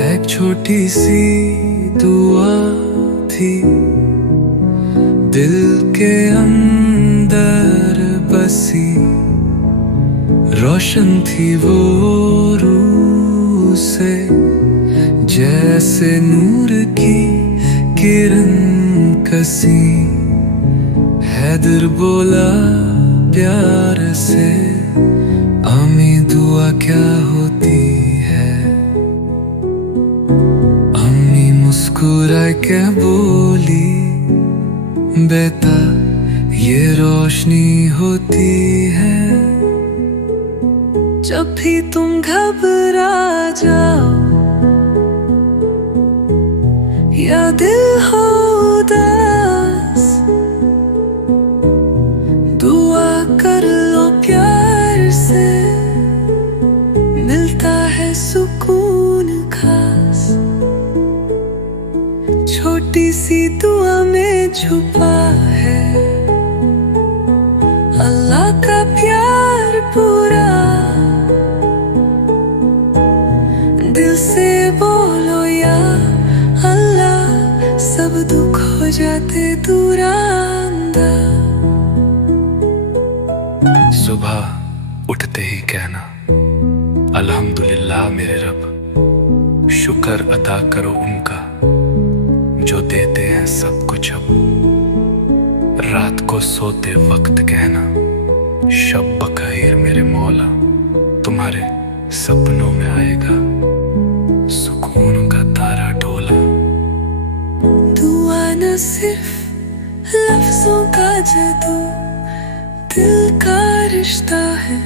एक छोटी सी दुआ थी दिल के अंदर बसी, रोशन थी वो रूह से जैसे नूर की किरण कसी। हैदर बोला प्यार से, आमी दुआ क्या होती है। अम्मी मुस्कुरा के बोली, बेटा ये रोशनी होती है। जब भी तुम घबरा जाओ या दिल हो उदास, दुआ कर लो प्यार से, मिलता है सुकून खास। छोटी सी दुआ में छुपा है अल्लाह का प्यार पूरा। दिल से बोलो या अल्लाह, सब दुख हो जाते दूर आंदा। सुबह उठते ही कहना अल्हम्दुलिल्लाह मेरे रब, शुक्र अदा करो उनका जो देते हैं सब कुछ अब। रात को सोते वक्त कहना शब बखैर मेरे मौला, तुम्हारे सपनों में आएगा सुकून का तारा डोला। दुआ न सिर्फ लफ्जों का जादू, दिल का रिश्ता है।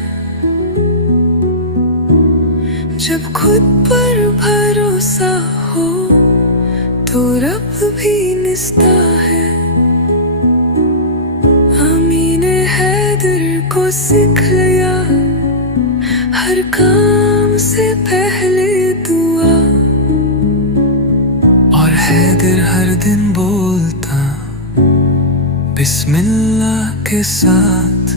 जब खुद पर भरोसा हो तो रब भी निस्ता है। आमी ने हैदर को सिखाया हर काम से पहले दुआ, और हैदर हर दिन बोलता बिस्मिल्लाह के साथ।